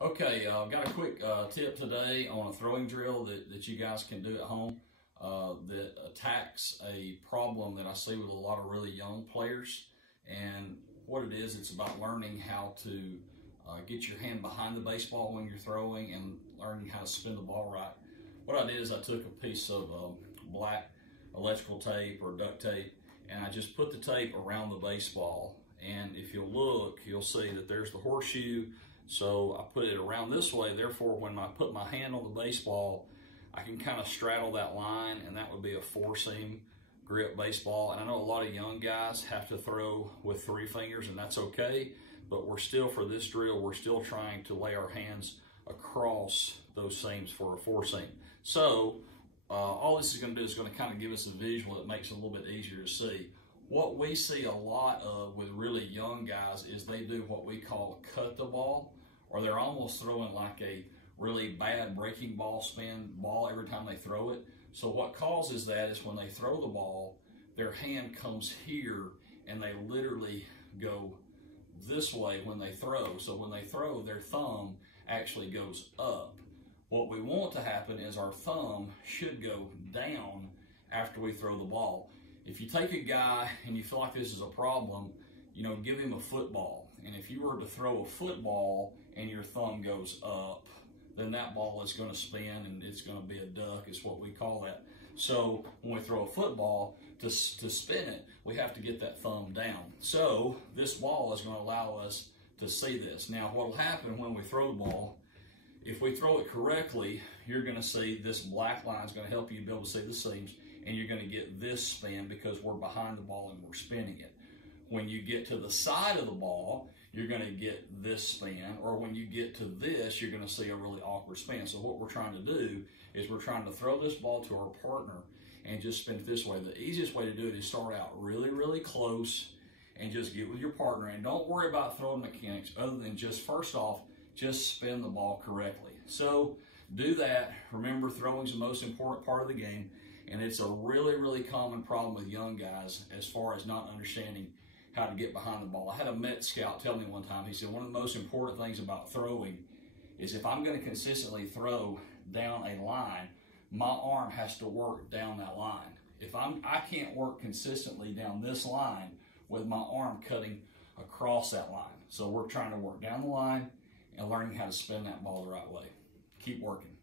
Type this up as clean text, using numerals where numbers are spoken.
Okay, I've got a quick tip today on a throwing drill that you guys can do at home that attacks a problem that I see with a lot of really young players. And what it is, it's about learning how to get your hand behind the baseball when you're throwing and learning how to spin the ball right. What I did is I took a piece of black electrical tape or duct tape, and I just put the tape around the baseball. And if you'll look, you'll see that there's the horseshoe. So I put it around this way, therefore when I put my hand on the baseball, I can kind of straddle that line, and that would be a four-seam grip baseball. And I know a lot of young guys have to throw with 3 fingers, and that's okay, but we're still, for this drill, we're still trying to lay our hands across those seams for a 4-seam. So all this is going to do is going to kind of give us a visual that makes it a little bit easier to see. What we see a lot of with really young guys is they do what we call cut the ball, or they're almost throwing like a really bad breaking ball spin ball every time they throw it. So what causes that is when they throw the ball, their hand comes here and they literally go this way when they throw. So when they throw, their thumb actually goes up. What we want to happen is our thumb should go down after we throw the ball. If you take a guy and you feel like this is a problem, give him a football. And if you were to throw a football and your thumb goes up, then that ball is going to spin and it's going to be a duck, is what we call that. So when we throw a football, to spin it, we have to get that thumb down. So this ball is going to allow us to see this. Now what will happen when we throw the ball, if we throw it correctly, you're going to see this black line is going to help you be able to see the seams, and you're going to get this spin because we're behind the ball and we're spinning it. When you get to the side of the ball, you're going to get this spin, or when you get to this, you're going to see a really awkward spin. So what we're trying to do is we're trying to throw this ball to our partner and just spin it this way. The easiest way to do it is start out really, really close and just get with your partner, and don't worry about throwing mechanics other than just, first off, just spin the ball correctly. So do that. Remember, throwing is the most important part of the game. And it's a really, really common problem with young guys as far as not understanding how to get behind the ball. I had a Met scout tell me one time, he said, one of the most important things about throwing is if I'm going to consistently throw down a line, my arm has to work down that line. If I can't work consistently down this line with my arm cutting across that line. So we're trying to work down the line and learning how to spin that ball the right way. Keep working.